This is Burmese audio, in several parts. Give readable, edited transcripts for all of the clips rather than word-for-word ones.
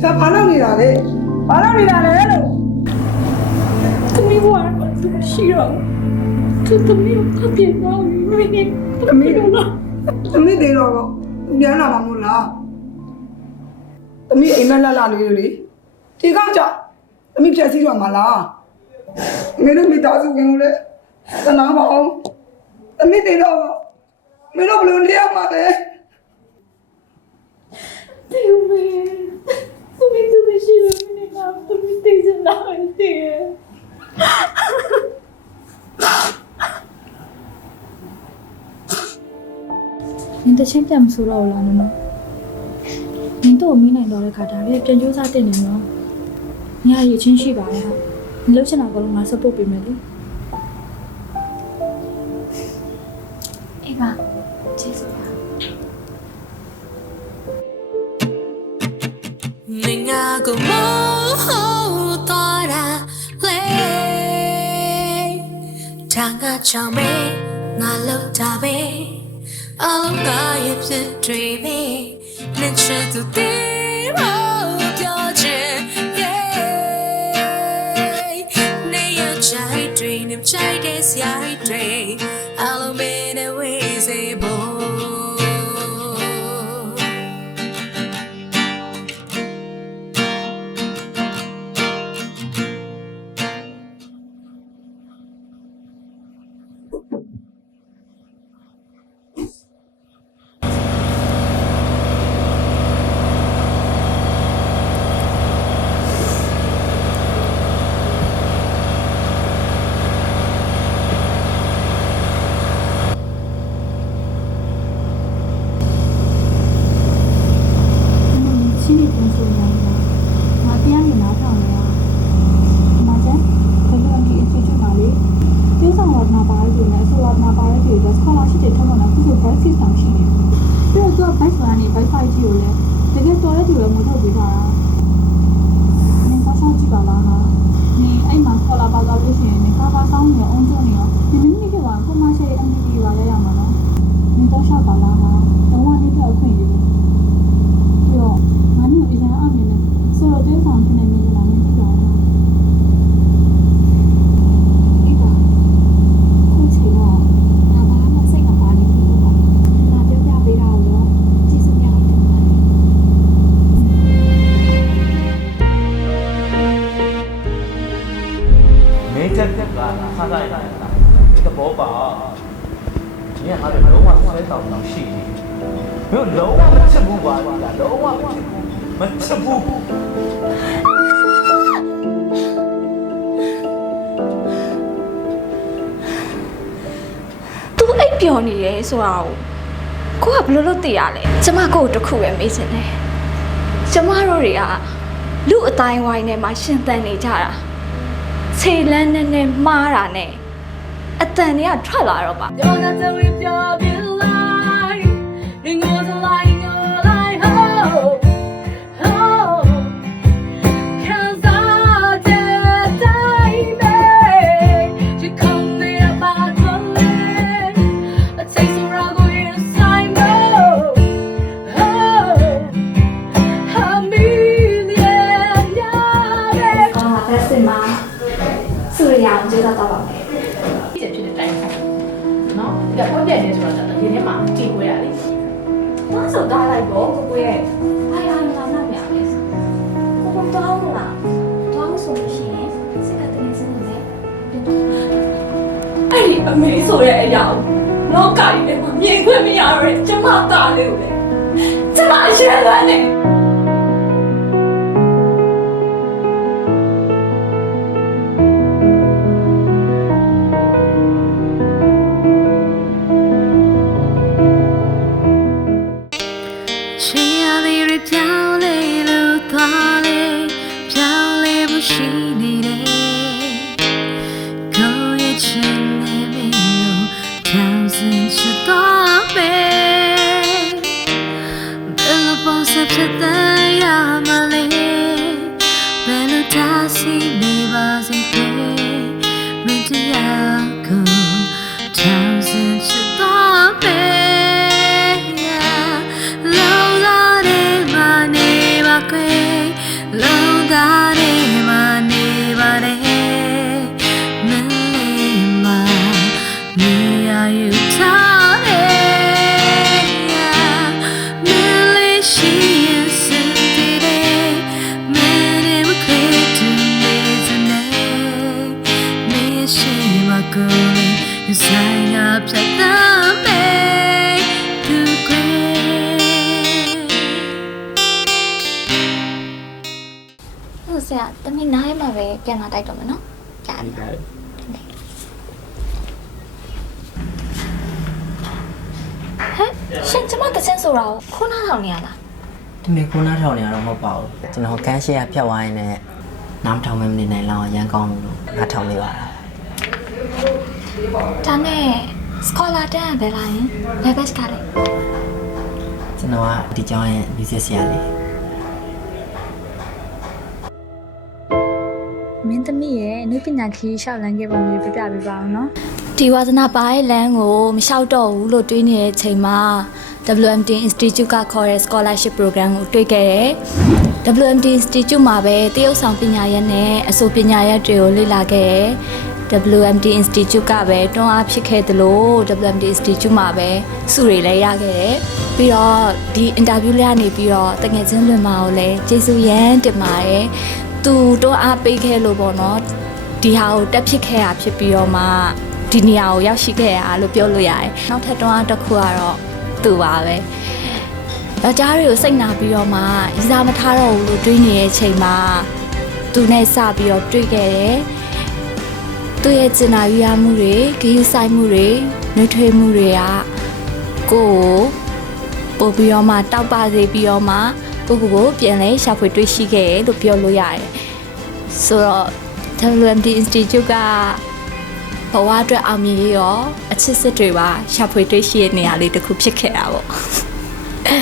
ဆရာဘာလုပ်နေတာလဲဘာလုပ်နေတာလဲလို့သမီးဘွားရှိတော့သူသမီးကိုဖျက်သွားပြီမင်းသမီးတွေတော့ပြန်လာမှာမို့လားသမီးအိမ်မက်လာလေးလေဒီကောက်ကြောင့်သမီးဖြတ်စည်းတော့မှာလားမင်းတို့မိသားစုဝင်ကိုလည်းသနာပါအောင်သမီးတွေတော့မင်းတို့ဘယ်လိုနေရမှာလဲတေးမေသမီးတို့မရှိလို့မင်းကသမီးတေးစနာတယ်နင်တချင်းပြန်မဆိုတော့လားနော်နင်တို့မင်းနိုင်တော့တဲ့ခါဒါပဲပြန်ကြိုးစားတင်နေနော်နင်ရည်ချင်းရှိပါရဲ့ဟာနင်လှုပ်ချင်တာကတော့ငါ support ပေးမယ်လေအေးပါကျေးဇူးပါ你那个梦多大嘞？长啊长眉，我老大背，阿龙家也是追尾，能吃都地我标准耶。你要摘对，你摘的下一对，阿龙没那为谁不？ချင်းနေပြန်ဆိုရအောင်ငါပြန်ရင်နားထောင်နေရဒီမှာကျန်ဘယ်လိုအကြည့်အချွတ်ပါလေပြောဆောင်တော့နာပါရည်နဲ့ဆိုတော့နာပါရည်တွေစကောလာရှိတဲ့ထုံးတော့ခုဆို Brexit ဆောင်ရှိနေပြီးတော့သူက Bike ကနေ Bike 5ကြီးကိုလည်းတကယ်တော်တဲ့သူလည်းမထုတ်ပေးထားတာနင်ဘာဆောင်ကြည့်ပါလားဟာနင်အဲ့မှာစကောလာပါသွားလို့ရှိရင်နင်ကားပါဆောင်နေအောင်ကျွန်းနေရောဒီမိနစ်ကကိုမရှိ MDB ပါရရမှာနော်နင်တော့ရှောက်ပါလားဟာတော့ဝါနေတော့ခွင့်ရပြီပြီးတော့ငါတို့အရင်အမြင်နဲ့ဆိုတော့တဲဆောင်ဖြစ်နေနေကြတာမင်းသိတော့လားအေးပါခုချိန်တော့ငါဘာမှစိတ်ကပါနေဘူးပေါ့ငါပြောပြပေးတာတော့ကျေးဇူးများတင်ပါတယ်没这个吧，他在这个宝宝，今天还是楼啊摔到到细的，没有楼啊没吃不完的，楼啊没吃不。သူအိပ်ပျော်နေရဲဆိုတာကိုကဘယ်လိုလုပ်သိရလဲကျမကိုတခုပဲမေးချင်တယ်ကျမတို့တွေကလူအတိုင်းဝိုင်းထဲမှာရှင်သန်နေကြတာခြေလန်းနဲ့မှားတာနဲ့အတန်တွေကထွက်လာတော့ပါสุริยาကျေးဇူးတော်ပါမယ်။ဖြစ်တဲ့တိုင်းနော်။ဒါပေါ့ပြတယ်ဆိုတော့ဒီနေ့မှကြည့်ခွေရလေ ။ဘာဆိုတားလိုက်ပေါ့ကိုရဲ့။အားရလာနာမြာလေ။ကိုတော့တောင်းလား။တောင်းဆိုလို့ရှိရင်စိတ်ကတည်းကစဉ်းနေတယ်။အဲ့ဒီအမေဆိုတဲ့အရာကိုလောကကြီးထဲမှာမြင်ခွင့်မရတော့ကျမသားလေးကိုလေ။ကျမအရှက်လန်းနေ။ဖြစ်တဲ့ရမလေးဘယ်လိုတားဆီးနေပါစေပဲမတရားကိုထောင်စင်ချတော့ပဲလောလာတဲ့မနေပါ ဆရာတမီးနားရဲမှာပဲပြန်လာတိုက်တော့မယ်နော်ကြာပြီဟဲ့ရှင်ကျမတချင်ဆိုတော့ခုနားထောင်နေရလား ဒီမေခုနားထောင်နေရတော့မဟုတ်ပါဘူးကျွန်တော်ကန်းရှေ့ကဖြတ်ဝိုင်းနဲ့နားထောင်မနေနိုင်လောက်ရန်ကောင်းလို့နားထောင်နေပါတာ ဒါနဲ့စကောလာတန်းပဲလာရင်ဘယ်ဘက်ကလဲ ကျွန်တော်ကဒီကျောင်းရဲ့ business ဆရာလေး မင်းသမီးရဲ့အနုပညာခီးရှောက်လန်းခဲ့ပုံလေးပြပြပေးပါအောင်နော် ဒီဝါသနာပါရဲ့လမ်းကိုမလျှောက်တော့ဘူးလို့တွေးနေတဲ့အချိန်မှာ WMT Institute ကခေါ်တဲ့ scholarship program ကိုတွေ့ခဲ့တယ် WMT Institute မှာပဲတရုတ်ဆောင်ပညာရပ်နဲ့အဆိုပညာရပ်တွေကိုလေ့လာခဲ့တယ် WMT Institute ကပဲတွန်းအားဖြစ်ခဲ့တယ်လို့ WMT Institute မှာပဲစုတွေလည်းရခဲ့တယ်ပြီးတော့ဒီ interview လေးကနေပြီးတော့တကယ်ချင်းလွင်မာကိုလည်းကျေးဇူးရမ်းတင်ပါတယ်သူတွန်းအားပေးခဲ့လို့ပေါ့နော်ဒီဟာကိုတက်ဖြစ်ခဲ့တာဖြစ်ပြီးတော့မှဒီနေရာကိုရောက်ရှိခဲ့ရလို့ပြောလို့ရတယ်နောက်ထပ်တွန်းအားတစ်ခုကတော့သူပါပဲယောက်ျားတွေကိုစိတ်နာပြီးတော့မှရီစားမထားတော့ဘူးလို့တွေးနေတဲ့အချိန်မှာသူနဲ့စပြီးတော့တွေ့ခဲ့တယ်သူရဲ့ကျင်နာယူရမှုတွေဂရုစိုက်မှုတွေနှွေးထွေးမှုတွေကကိုယ်ကိုပို့ပြီးတော့မှတောက်ပစေပြီးတော့မှကိုပြန်လဲရှာဖွေတွေ့ရှိခဲ့တယ်လို့ပြောလို့ရတယ်ဆိုတော့ WMT Institute ကဘဝအတွက်အောင်မြင်ရောအချစ်စစ်တွေပါရှာဖွေတွေ့ရှိတဲ့နေရာလေးတစ်ခုဖြစ်ခဲ့တာပေါ့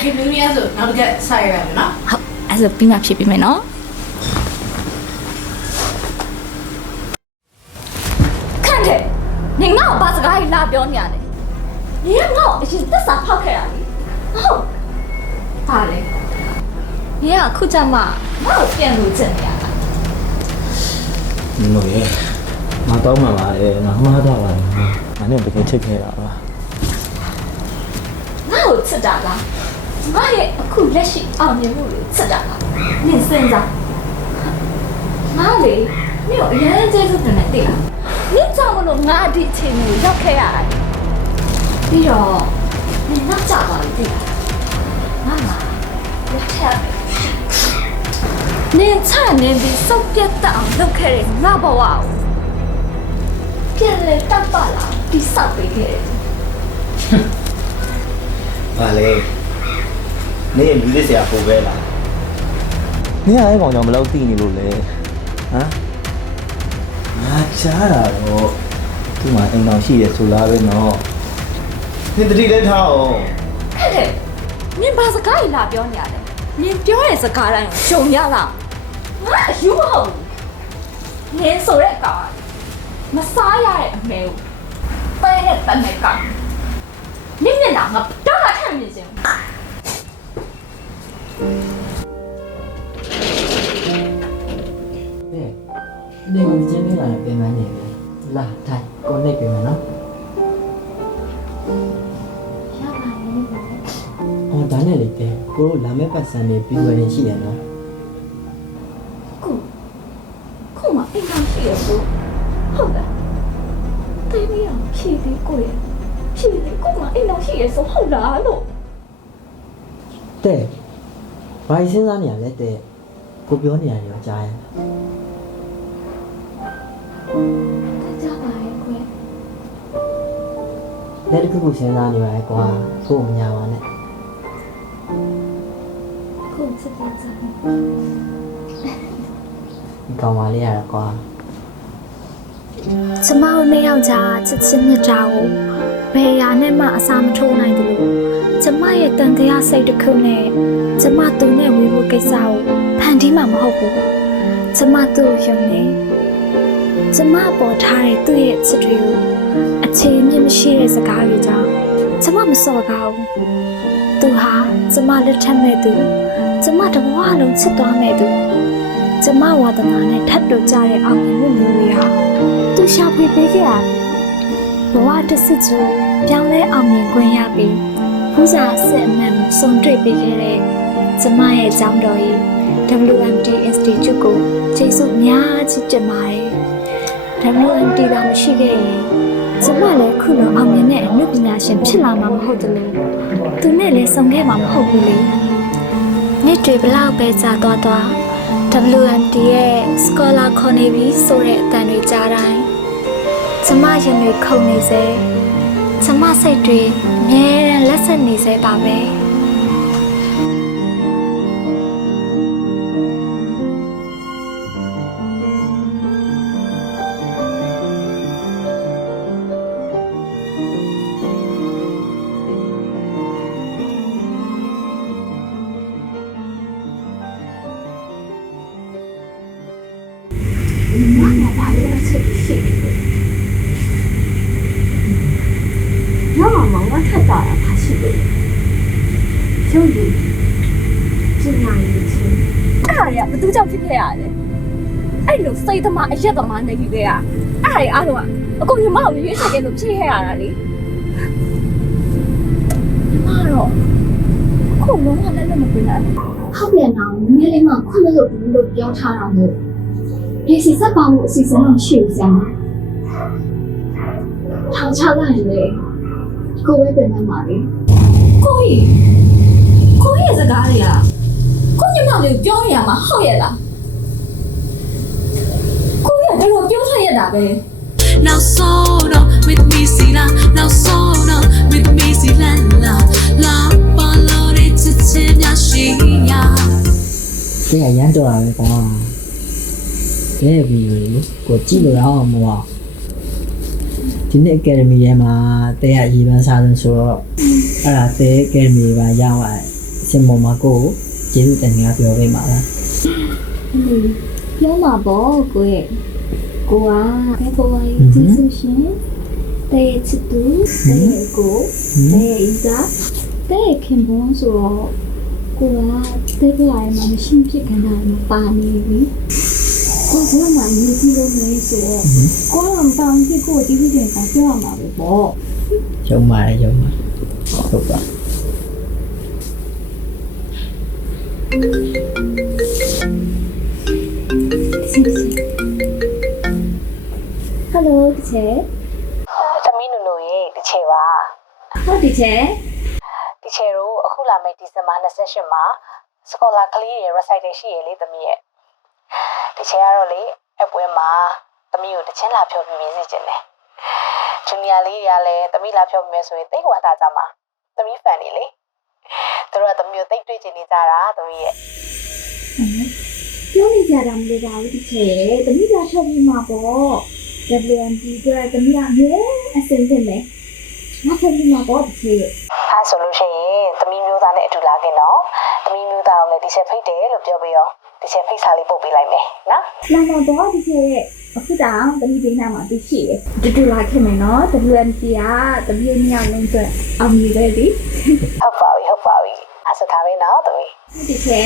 ဒီလူရဆိုနောက်တစ်ခါဆိုင်ရမယ်နော် ဟုတ်အဲ့ဒါပြီးမှဖြစ်ပြီးမယ်နော်ခန့်တယ်နင်ငါ့ကိုဘာစကားကြီးလာပြောနေရလဲနင်ကငါ့ကိုအရင်သက်စာဖောက်ခဲ့တာလေဟုတ်ဟာလေနင်ကအခုကျမှငါ့ကိုပြန်လို့ချင်နေရတာ 你们给，拿刀嘛来，拿嘛刀来，俺那不给切开了吧？ ငါ့ကိုချစ်တာလားငါရဲ့အခုလက်ရှိအောင်မြင်မှုကိုချစ်တာလားနင်စဉ်းစားငါလေနင်ကိုအရင်ကျေးဇူးတင်နေသိလားနင်ကြောင့်မလို့ငါဒီအချိန်ကိုရောက်ခဲ့ရတယ်ပြီးတော့နင်နောက်ကျပါလိမ့်သိလားငါလက်ထပ်နင်ချနေပြီးစုပ်ပြတ်တောင်လုပ်ခဲ့တဲ့ငါဘဝကိုပြန်လဲတပ်ပါလားဒီစောက်ပေးခဲ့တယ် ဘာလဲနေလူလေးဆရာပို့ပဲလားနေအဲ့ကောင်ကြောင့်ဘယ်လောက်သိနေလို့လဲဟမ်ငါကြားတာတော့သူ့မှာအိမ်တော်ရှိတယ်ဆိုလားပဲနော်နေတတိလည်းထားအောင် ဟဲ့တဲ့နင်ဘာစကားကြီးလာပြောနေရလဲနင်ပြောတဲ့စကားတိုင်းကိုရှုံရလားငါအယူမဟုတ်ဘူးနင်ဆိုတဲ့ကောင်မစားရတဲ့အမေကိုပဲတဲ့တမဲကောင်နင်မျက်နှာငါတော့လာထမ်းမြင်စင် နေနေချင်းနေလာပြန်မနေပြီလာထိုင်ကိုနေပြန်မယ်နော် ရပါမယ် ဟောဒါနဲ့လေတဲ့ကိုတို့လာမဲ့ပတ်စံနေပြီးွယ်နေရှိတယ်နော် ခုမှအိမ်ကောင်ရှိရဆိုဟုတ်လားတေးမီအောင်ဖြည့်သေးကိုရဖြည့်သေးကိုမှအိမ်ကောင်ရှိရဆိုဟုတ်လားလို့ တဲ့ဘာစဉ်းစားနေရလဲတဲ့ကိုပြောနေရတယ်ရောကြားရ ကြပါရဲ့ကွယ် လက်တစ်ခုခုစဉ်းစားနေပါလေကွာကို့မညာပါနဲ့ ခုစစ်တဲ့စား ဒီကောင်မလေးရတာကွာ ကျမတို့နှစ်ယောက်ကြားချစ်ချင်းမြတ်တာကိုဘယ်ရာနဲ့မှအစာမထိုးနိုင်ဘူးလို့ကျမရဲ့တန်တရားစိတ်တစ်ခုနဲ့ကျမသူနဲ့ဝေးဖို့ကိစ္စကိုဖန်တီးမှာမဟုတ်ဘူးကျမသူ့ကိုယုံနေကျမပေါ်ထားတဲ့သူ့ရဲ့ချစ်တွေကိုအခြေအမြစ်မရှိတဲ့စကားတွေကြောင့်ကျမမစော်ကားဘူးသူဟာကျမလက်ထပ်မဲ့သူကျမတဘဝလုံးချစ်သွားမဲ့သူကျမဝါသနာနဲ့ထပ်တူကြတဲ့အောင်မြင်မှုမျိုးတွေဟာသူရှာဖွေပေးခဲ့တာဘဝတစ်စစ်ချိုးပြောင်းလဲအောင်မြင်ခွင့်ရပြီးဖူးစာအစစ်အမှန်ကိုစုံတွေ့ပေးခဲ့တဲ့ကျမရဲ့ကျောင်းတော်ကြီး WMT Institute ကိုကျေးဇူးများချစ်တင်ပါတယ် WMT ကမရှိခဲ့ရင်ကျမလည်းခုလိုအောင်မြင်တဲ့အမှုပညာရှင်ဖြစ်လာမှာမဟုတ်တယ်လို့သူနဲ့လည်းဆုံခဲ့မှာမဟုတ်ဘူးလေနေ့တွေဘလောက်ပဲကြာသွား WND ရဲ့ Scholar ခေါ်နေပြီဆိုတဲ့အတန်တွေကြားတိုင်းကျမရင်တွေခုန်နေစေကျမစိတ်တွေအမြဲတမ်းလက်ဆက်နေစေပါပဲ要么我太大了，他是的。小雨，这样一次。အဲ့ဒါတွေကဘယ်သူကြောင့်ဖြစ်ခဲ့ရလဲအဲ့လိုစိတ်သမားအရက်သမားနေပြီလေအဲ့ဒါတွေအားလုံးကအကုန်ညီမကိုရွေးချယ်ခဲ့လို့ဖြစ်ခဲ့ရတာလေညီမတော့ခုလုံးဝလည်းမပြင်နိုင်ဘူး ဟုတ်ပြန်တော့နည်းလေးမှခွင့်မလို့ဘူးလို့ပြောထားတာမို့ဒီစီစက်ပေါင်းမှုအစီအစဉ်တော့ရှိဦးစမ်းထောင်ချလိုက်ရင်လေကိုယ်ပဲပြန်မှပါလေ ကိုကြီးရဲ့စကားတွေကကိုညီမလေးကိုပြောရမှာဟုတ်ရဲ့လားကိုကြီးကတော်တော်ပြောထွက်ရတာပဲ Now so no with me see la now so no with me see la la follow it to tell ya she ya တဲ့ရမ်းတော်တာပဲကွာတဲ့ဗီဒီယိုလေးကိုကြည့်လို့ရအောင်မဟုတ်ဒီနေ့ Academy ထဲမှာတဲ့ရရေးပန်းစားလို့ဆိုတော့အဲ့ဒါတဲ့ Academy ပါရောက်လာစင်မော်မကိုကျေးဇူးတင်ငါပြောပေးပါလား ပြောမှာပေါ့ကိုရဲ့ကိုကဘယ်ပေါ်ရေးကျေးဇူးရှင်တဲ့ချစ်သူတဲ့ကိုတဲ့ဤစားတဲ့ခင်ပွန်းဆိုတော့ကိုကတဲ့ပြလိုက်မှမရှိဖြစ်ခံတာမပါနေဘူးကိုကမှအရေးကြီးလို့နေဆိုတော့ကိုကတောင်းဖြစ်ကိုကျေးဇူးတင်တာပြောရမှာပဲပေါ့ ရုံပါတယ်ရုံပါဟုတ်ပါ ဟယ်လိုတချေ သမီးနုနုရေဒီချေပါ ဟုတ်တချေ ဒီချေတို့အခုလာမယ့်ဒီဇင်ဘာ28မှာစကောလာကလေးရဲ့ recital ရှိရလေသမီးရဲ့ဒီချေကတော့လေအပွဲမှာသမီးကိုတချင်းလာဖြောပြပေးစီခြင်းတယ်ဂျူနီယာလေးတွေကလည်းသမီးလာဖြောပြမယ်ဆိုရင်တိတ်ဝါတာကြမှာသမီးဖန်နေလေသူတို့ကသမီးကိုတိတ်တွေ့ချင်နေကြတာသမီးရဲ့ ပြောနေကြတာမလို့ပါဘူးတချေတမိကချက်ပြီးမှာပေါ့ WMD အတွက်တမိကအမြဲအစင်တင်မယ်ငါချက်ပြီးမှာပေါ့တချေ အားဆိုလို့ရှိရင်သမီးမျိုးသားနဲ့အတူလာခင်တော့သမီးမျိုးသားကိုလည်းဒီချက်ဖိတ်တယ်လို့ပြောပြီးတော့ဒီချက်ဖိတ်စာလေးပို့ပေးလိုက်မယ်နော် လာမှာပေါ့တချေအခုတောင်တမိဒိနာမှာသူရှိတယ်တူလာခင်မယ်နော် WMD ကတမိမြောက်လုံးအတွက်အောင်မြင်တယ်ဒီ ဟုတ်ပါပြီအဲ့ဆိုထားပဲနော်သမီး တချေ